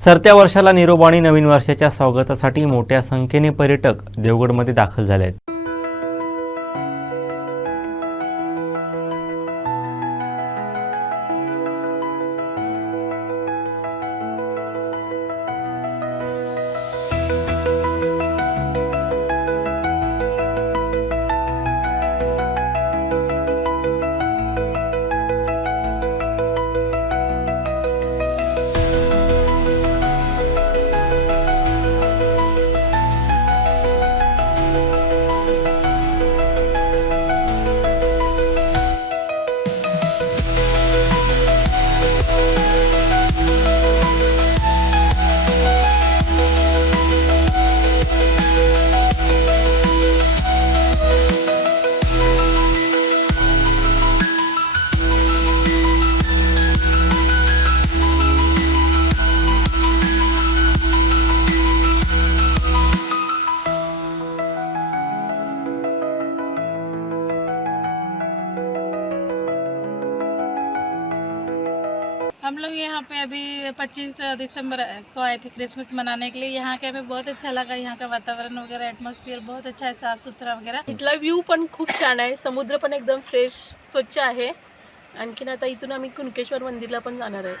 सरत्या वर्षाला निरोप आणि नवीन वर्षाच्या स्वागतासाठी मोठ्या संख्येने पर्यटक देवगडमध्ये दाखल झाले आहेत लोग यहाँ पे अभी 25 दिसंबर को आए थे क्रिसमस मनाने के लिए। यहाँ के हमें बहुत अच्छा लगा यहाँ का वातावरण वगैरह एटमॉस्फियर बहुत अच्छा है साफ़ सुथरा वगैरह। इथला व्ह्यू पण खूप छान आहे समुद्र पण एकदम फ्रेश स्वच्छ आहे. आणखीन आता इथून आम्ही कुणकेश्वर मंदिरला पण जाणार आहे.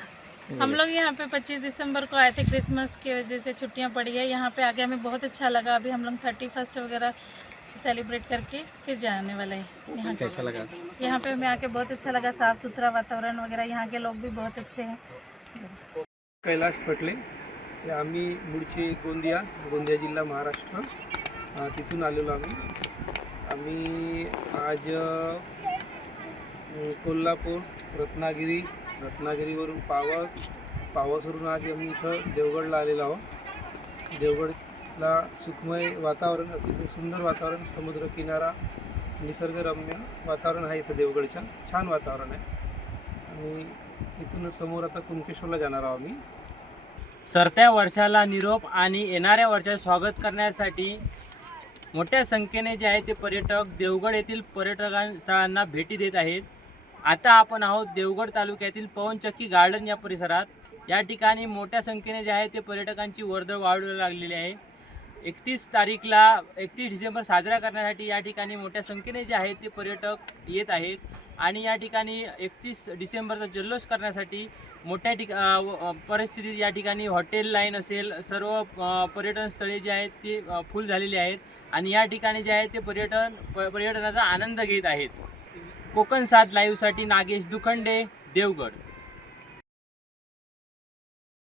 हम लोग यहाँ पे 25 दिसंबर को आए थे क्रिसमस की वजह से छुट्टियाँ पड़ी है। यहाँ पे आके हमें बहुत अच्छा लगा। अभी हम लोग थर्टी फ़र्स्ट वगैरह सेलिब्रेट करके फिर जाने वाले हैं यहाँ कैसा लगा? यहाँ पे हमें आके बहुत अच्छा लगा साफ़ सुथरा वातावरण वगैरह। यहाँ के लोग भी बहुत अच्छे हैं। कैलाश पटले आम्ही मूळचे गोंदिया गोंदिया जिल्हा महाराष्ट्र तिथून आलेलो आम्ही. आम्ही आज कोल्हापूर रत्नागिरी रत्नागिरीवरून पावस पावसवरून आज आम्ही इथं देवगडला आलेलो आहोत. इथला सुखमय वातावरण अतिशय सुंदर वातावरण समुद्रकिनारा निसर्गरम्य वातावरण आहे इथं देवगडच्या. छान वातावरण आहे. आणि इथून समोर आता कुणकेश्वरला जाणार आहोत आम्ही. सरत्या वर्षाला निरोप आणि येणाऱ्या वर्षाचे स्वागत करण्यासाठी मोठ्या संख्येने जे आहे ते पर्यटक देवगड येथील पर्यटकांना भेटी देत आहेत. आता आपण आहोत देवगड तालुक्यातील पवनचक्की गार्डन या परिसरात. या ठिकाणी मोठ्या संख्येने जे आहे ते पर्यटकांची वर्दळ वाढू लागलेली आहे. एकतीस तारीखला एकतीस डिसेंबर साजरा करण्यासाठी या ठिकाणी मोठ्या संख्येने जे आहेत ते पर्यटक येत आहेत. आणि या ठिकाणी एकतीस डिसेंबरचा जल्लोष करण्यासाठी मोठ्या ठिक व- परिस्थितीत या ठिकाणी हॉटेल लाईन असेल सर्व पर्यटन स्थळे जी आहेत ती फुल झालेली आहेत. आणि या ठिकाणी जे आहे ते पर्यटन प- पर्यटनाचा आनंद घेत आहेत. कोकण सात लाईव्हसाठी नागेश दुखंडे देवगड.